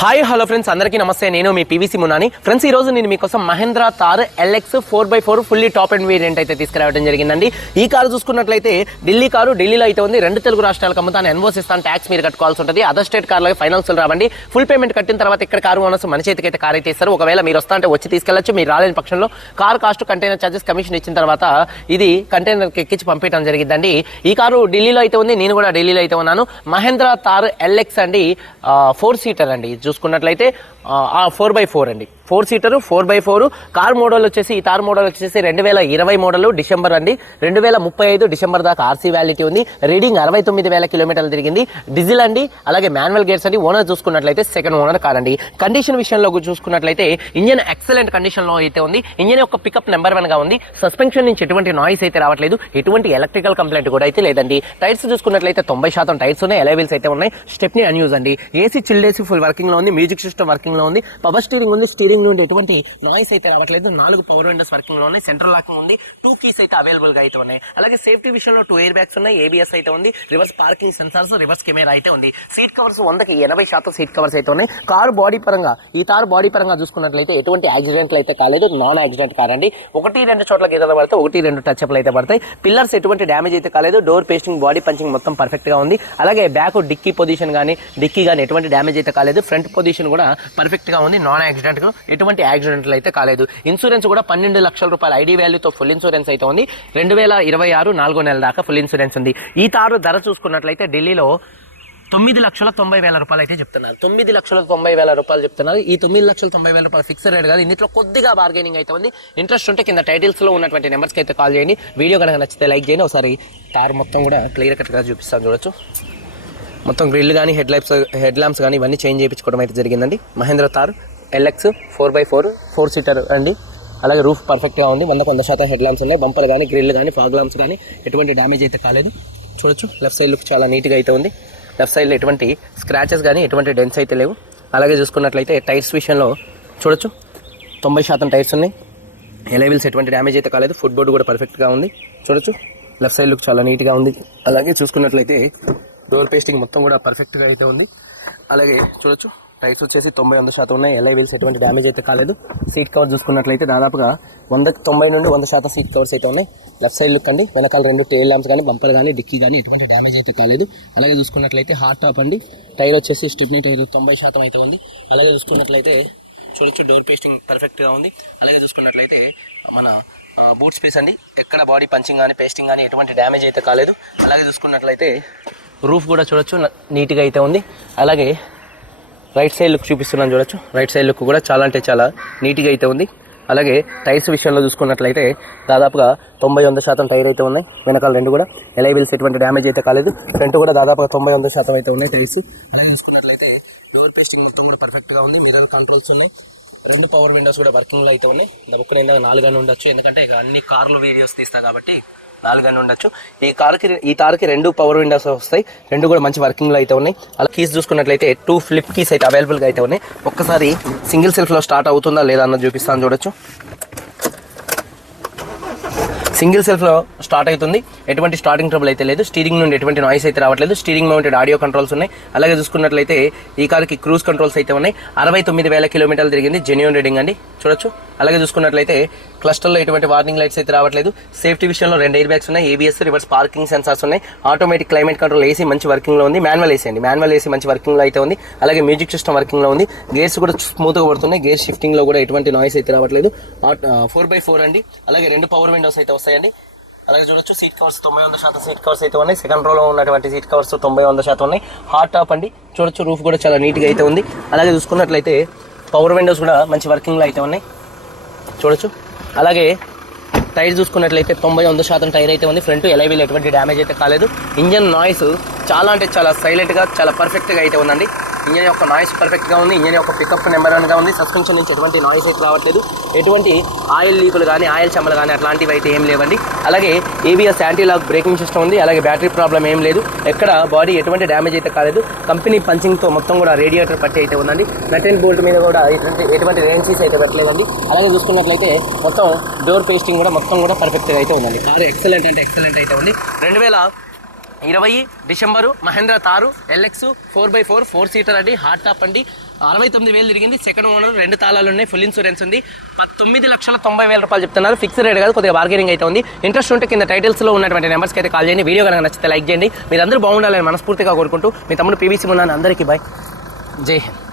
Hi hello friends, అందరికీ నమస్తే. నేను మీ పీవీసీ మునాని. ఫ్రెండ్స్, ఈ రోజు నేను మీకోసం Mahindra Thar LX 4x4 fully top end variant అయితే తీసుకురావడం జరిగిందండి. ఈ కారు చూసుకున్నట్లయితే ఢిల్లీ కారు, ఢిల్లీలో అయితే ఉంది. రెండు తెలుగు రాష్ట్రాలకు అమ్ముతాను, ఎన్ఓసి ఇస్తాను, ట్యాక్స్ మీరు కట్టుకోవాల్సి ఉంటుంది. అదర్ స్టేట్ కార్లకి ఫైనాన్స్ రావండి. ఫుల్ పేమెంట్ కట్టిన తర్వాత ఇక్కడ కారు ఓనర్స్ మన చేతికి అయితే కార్ అయితే ఇస్తారు. ఒకవేళ మీరు వస్తా అంటే వచ్చి తీసుకెళ్లొచ్చు. మీరు రాలేని పక్షంలో car cost, container charges, commission ఇచ్చిన తర్వాత ఇది కంటైనర్కి ఎక్కించి పంపించడం జరిగిందండి. ఈ కారు ఢిల్లీలో అయితే ఉంది, నేను కూడా ఢిల్లీలో అయితే ఉన్నాను. మహేంద్రా థార్ LX అండి, 4 సీటర్ అండి. చూసుకున్నట్లయితే 4x4 అండి, 4 సీటర్ 4x4. కార్ మోడల్ వచ్చేసి, ఈ కార్ మోడల్ వచ్చేసి 2020 మోడల్, డిసెంబర్ అండి. 2035 డిసెంబర్ దాకా ఆర్సీ వ్యాలిటీ ఉంది. రీడింగ్ 69,000 కిలోమీటర్లు తిరిగింది. డీజిల్ అండి, అలాగే మాన్యువల్ గేర్స్ అండి. ఓనర్ చూసుకున్నట్లయితే సెకండ్ ఓనర్ కార్ అండి. కండిషన్ విషయంలో చూసుకున్నట్లయితే ఇంజన్ ఎక్సలెంట్ కండిషన్ లో అయితే ఉంది. ఇంజన్ యొక్క పికప్ నెంబర్ 1 గా ఉంది. సస్పెన్షన్ నుంచి ఎటువంటి నాయిస్ అయితే రావట్లేదు, ఎటువంటి ఎలక్ట్రికల్ కంప్లైంట్ కూడా అయితే లేదండి. టైర్స్ చూసుకున్నట్లయితే 90% టైర్స్ ఉన్నాయి, ఎలైవిల్స్ అయితే ఉన్నాయి. స్టెప్నీ అన్యూజ్ అండి. AC chilled AC full working లో ఉంది. మ్యూజిక్ సిస్టమ్ వర్కింగ్ లో ఉంది. పవర్ స్టీరింగ్ ఉంది. స్టీరింగ్ నుండి ఎటువంటి నాయిస్ అయితే రావట్లేదు. 4 పవర్ విండోస్ వర్కింగ్ లో ఉన్నాయి. సెంట్రల్ లాకింగ్ ఉంది. 2 కీస్ అయితే అవైలబుల్ గా అయితే ఉన్నాయి. అలాగే సేఫ్టీ విషయంలో 2 ఎయిర్ బ్యాగ్స్ ఉన్నాయి. ABS అయితే ఉంది. Reverse parking sensors, reverse camera అయితే ఉంది. సీట్ కవర్స్ 100కి 80% సీట్ కవర్స్ అయితే ఉన్నాయి. కారు బాడీ పరంగా, ఈ కారు బాడీ పరంగా చూసుకున్నట్లయితే ఎటువంటి యాక్సిడెంట్లు అయితే కాలేదు. నాన్ యాక్సిడెంట్ కార్ అండి. 1-2 చోట్ల గీతలు పడతాయి, 1-2 టచ్అప్లు అయితే పడతాయి. పిల్లర్స్ ఎటువంటి డ్యామేజ్ అయితే కాలేదు. డోర్ పేస్టింగ్, బాడీ పంచింగ్ మొత్తం పర్ఫెక్ట్ గా ఉంది. అలాగే బ్యాక్ డిక్కీ పొజిషన్ కానీ, డిక్కీ కానీ ఎటువంటి డ్యామేజ్ అయితే కాలేదు. ఫ్రంట్ పొజిషన్ కూడా పర్ఫెక్ట్ గా ఉంది. నాన్ యాక్సిడెంట్ గా ఎటువంటి యాక్సిడెంట్లు అయితే కాలేదు. ఇన్సూరెన్స్ కూడా 12 లక్షల రూపాయల ఐడి వాల్యూతో ఫుల్ ఇన్సూరెన్స్ అయితే ఉంది. 2026 4వ నెల దాకా ఫుల్ ఇన్సూరెన్స్ ఉంది. ఈ తారు ధర చూసుకున్నట్లయితే ఢిల్లీలో 9,90,000 రూపాయలు అయితే చెప్తున్నారు. 9,90,000 రూపాయలు చెప్తున్నారు. ఈ 9,90,000 రూపాయలు ఫిక్స్డ్ రేట్ కాదు. ఇందులో కొద్దిగా బార్గెనింగ్ అయితే ఉంది. ఇంట్రెస్ట్ ఉంటే కింద టైటిల్స్ లో ఉన్నటువంటి నెంబర్స్కి అయితే కాల్ చేయండి. వీడియో కనుక నచ్చితే లైక్ చేయండి. ఒకసారి కార్ మొత్తం కూడా క్లియర్ కట్ గా చూపిస్తాను, చూడొచ్చు. మొత్తం గ్రిల్ కానీ, హెడ్ ల్యాంప్స్ కానీ ఇవన్నీ చేంజ్ చేయించుకోవడం అయితే జరిగిందండి. Mahindra Thar LX 4x4 4 seater అండి. అలాగే రూఫ్ పర్ఫెక్ట్ గా ఉంది. 100% హెడ్ ల్యాంప్స్ ఉన్నాయి. బంపర్ కానీ, గ్రిల్ కానీ, ఫాగ్ ల్యాంప్స్ కానీ ఎటువంటి డ్యామేజ్ అయితే కాలేదు. చూడొచ్చు, లెఫ్ట్ సైడ్ లుక్ చాలా నీట్గా అయితే ఉంది. లెఫ్ట్ సైడ్లో ఎటువంటి స్క్రాచెస్ కానీ, ఎటువంటి డెన్స్ అయితే లేవు. అలాగే చూసుకున్నట్లయితే టైర్స్ విషయంలో చూడొచ్చు, 90% టైర్స్ ఉన్నాయి. ఎలైవిల్స్ ఎటువంటి డ్యామేజ్ అయితే కాలేదు. ఫుట్ బోర్డు కూడా పర్ఫెక్ట్గా ఉంది. చూడొచ్చు, లెఫ్ట్ సైడ్ లుక్ చాలా నీట్గా ఉంది. అలాగే చూసుకున్నట్లయితే డోర్ పేస్టింగ్ మొత్తం కూడా పర్ఫెక్ట్గా అయితే ఉంది. అలాగే చూడొచ్చు, టైర్స్ వచ్చేసి 91% ఉన్నాయి. ఎలైవిల్స్ ఎటువంటి డ్యామేజ్ అయితే కాలేదు. సీట్ కవర్ చూసుకున్నట్లయితే దాదాపుగా 90 నుండి 100% సీట్ కవర్స్ అయితే ఉన్నాయి. లెఫ్ట్ సైడ్ లుక్ అండి, వెనకాల 2 టైల్ ల్యాంప్స్ కానీ, బంపర్ కానీ, డిక్కీ కానీ ఎటువంటి డ్యామేజ్ అయితే కాలేదు. అలాగే చూసుకున్నట్లయితే హార్డ్ టాప్ అండి. టైర్ వచ్చేసి స్టెప్నీ టైర్ 90% అయితే ఉంది. అలాగే చూసుకున్నట్లయితే చూడొచ్చు, డోర్ పేస్టింగ్ పర్ఫెక్ట్గా ఉంది. అలాగే చూసుకున్నట్లయితే మన బూట్ స్పేస్ అండి, ఎక్కడ బాడీ పంచింగ్ కానీ, పేస్టింగ్ కానీ ఎటువంటి డ్యామేజ్ అయితే కాలేదు. అలాగే చూసుకున్నట్లయితే రూఫ్ కూడా చూడొచ్చు, నీట్గా అయితే ఉంది. అలాగే రైట్ సైడ్ లుక్ చూపిస్తున్నాను, చూడొచ్చు. రైట్ సైడ్ లుక్ కూడా చాలా అంటే చాలా నీట్గా అయితే ఉంది. అలాగే టైర్స్ విషయంలో చూసుకున్నట్లయితే దాదాపుగా 90-100% టైర్ అయితే ఉన్నాయి. వెనకాల 2 కూడా ఎలైవిల్స్ ఎటువంటి డ్యామేజ్ అయితే కాలేదు. ఫ్రంట్ కూడా దాదాపుగా 90-100% అయితే ఉన్నాయి టైర్స్. అలాగే చూసుకున్నట్లయితే డోర్ పేస్టింగ్ మొత్తం కూడా పర్ఫెక్ట్గా ఉంది. మిర్రర్ కంట్రోల్స్ ఉన్నాయి. 2 పవర్ విండోస్ కూడా వర్కింగ్లో అయితే ఉన్నాయి. దొక్కన 4 అని ఉండొచ్చు, ఎందుకంటే ఇక అన్ని కార్లు వీడియోస్ తీస్తా కాబట్టి 4 అని ఉండొచ్చు. ఈ తారుకి 2 పవర్ విండోస్ వస్తాయి. 2 కూడా మంచి వర్కింగ్ లో అయితే ఉన్నాయి. అలా కీస్ చూసుకున్నట్లయితే 2 ఫ్లిప్ కీస్ అయితే అవైలబుల్ గా అయితే ఉన్నాయి. ఒక్కసారి సింగిల్ సెల్ఫ్ లో స్టార్ట్ అవుతుందా లేదా అన్నది చూపిస్తాను, చూడొచ్చు. సింగిల్ సెల్ఫ్ లో స్టార్ట్ అవుతుంది. ఎటువంటి స్టార్టింగ్ ట్రబుల్ అయితే లేదు. స్టీరింగ్ నుండి ఎటువంటి నాయిస్ అయితే రావట్లేదు. స్టీరింగ్ మౌంటెడ్ ఆడియో కంట్రోల్స్ ఉన్నాయి. అలాగే చూసుకున్నట్లయితే ఈ కార్కి క్రూజ్ కంట్రోల్స్ అయితే ఉన్నాయి. 69,000 కిలోమీటర్లు తిరిగింది. జెన్యూన్ రీడింగ్ అండి, చూడొచ్చు. అలాగే చూసుకున్నట్లయితే క్లస్టర్లో ఎటువంటి వార్నింగ్ లైట్స్ అయితే రావట్లేదు. సేఫ్టీ విషయంలో 2 ఎయిర్ బ్యాగ్స్ ఉన్నాయి. ABS, రివర్స్ పార్కింగ్ సెన్సార్స్ ఉన్నాయి. ఆటోమేటిక్ క్లైమేట్ కంట్రోల్ AC మంచి వర్కింగ్ లో ఉంది. మాన్యువల్ AC అండి, మాన్యువల్ AC మంచి వర్కింగ్ లో అయితే ఉంది. అలాగే మ్యూజిక్ సిస్టమ్ వర్కింగ్ లో ఉంది. గేర్స్ కూడా స్మూత్ గా పడుతున్నాయి. గేర్ షిఫ్టింగ్ లో కూడా ఎటువంటి నాయిస్ అయితే రావట్లేదు. 4x4 అండి. అలాగే 2 పవర్ విండోస్ అయితే వస్తాయండి. అలాగే చూడొచ్చు, సీట్ కవర్స్ 90% సీట్ కవర్స్ అయితే ఉన్నాయి. సెకండ్ రోలో ఉన్నటువంటి సీట్ కవర్స్ 90% ఉన్నాయి. హార్డ్ టాప్ అండి, చూడొచ్చు. రూఫ్ కూడా చాలా నీట్గా అయితే ఉంది. అలాగే చూసుకున్నట్లయితే పవర్ విండోస్ కూడా మంచి వర్కింగ్లో అయితే ఉన్నాయి, చూడొచ్చు. అలాగే టైర్ చూసుకున్నట్లయితే 90-100% టైర్ అయితే ఉంది. ఫ్రంట్ ఎలైవిల్ ఎటువంటి డ్యామేజ్ అయితే కాలేదు. ఇంజన్ నాయిస్ చాలా అంటే చాలా సైలెంట్గా, చాలా పర్ఫెక్ట్గా అయితే ఉందండి. ఇంజన్ యొక్క నాయిస్ పర్ఫెక్ట్గా ఉంది. ఇంజన్ యొక్క పికప్ నెంబర్ 1గా ఉంది. సస్పెన్షన్ నుంచి ఎటువంటి నాయిస్ అయితే రావట్లేదు. ఎటువంటి ఆయిల్ లీకులు కానీ, ఆయిల్ చెమ్మలు కానీ అట్లాంటివి అయితే ఏం లేవండి. అలాగే ABS anti lock braking system ఉంది. అలాగే బ్యాటరీ ప్రాబ్లం ఏం లేదు. ఎక్కడ బాడీ ఎటువంటి డ్యామేజ్ అయితే కాలేదు. కంపెనీ పంచింగ్తో మొత్తం కూడా రేడియేటర్ పట్టి అయితే ఉందండి. నట్ అండ్ బోల్ట్ మీద కూడా ఎటువంటి రేంజీస్ అయితే పెట్టలేదండి. అలాగే చూసుకున్నట్లయితే మొత్తం డోర్ పేస్టింగ్ కూడా మొత్తం కూడా పర్ఫెక్ట్గా అయితే ఉందండి. కారు ఎక్సలెంట్ అంటే ఎక్సలెంట్ అయితే ఉంది. 20 డిసెంబరు మహేంద్ర తారు ఎల్ఎక్స్ 4x4 4 సీటర్ అండి, హార్డ్ టాప్ అండి. 69,000 తిరిగింది. సెకండ్ ఓనర్, 2 తాళాలు ఉన్నాయి, ఫుల్ ఇన్సూరెన్స్ ఉంది. 9,90,000 రూపాయలు చెప్తున్నారు. ఫిక్స్డ్ రేట్ కాదు, కొద్దిగా బార్గెనింగ్ అయితే ఉంది. ఇంట్రెస్ట్ ఉంటే కింద టైటిల్స్ లో ఉన్నటువంటి నెంబర్స్కి అయితే కాల్ చేయండి. వీడియో కనుక నచ్చితే లైక్ చేయండి. మీరు అందరూ బాగుండాలని మనస్ఫూర్తిగా కోరుకుంటూ మీ తమ్ముడు పీవీసీ మున్నా. అందరికీ బాయ్, జై హింద్.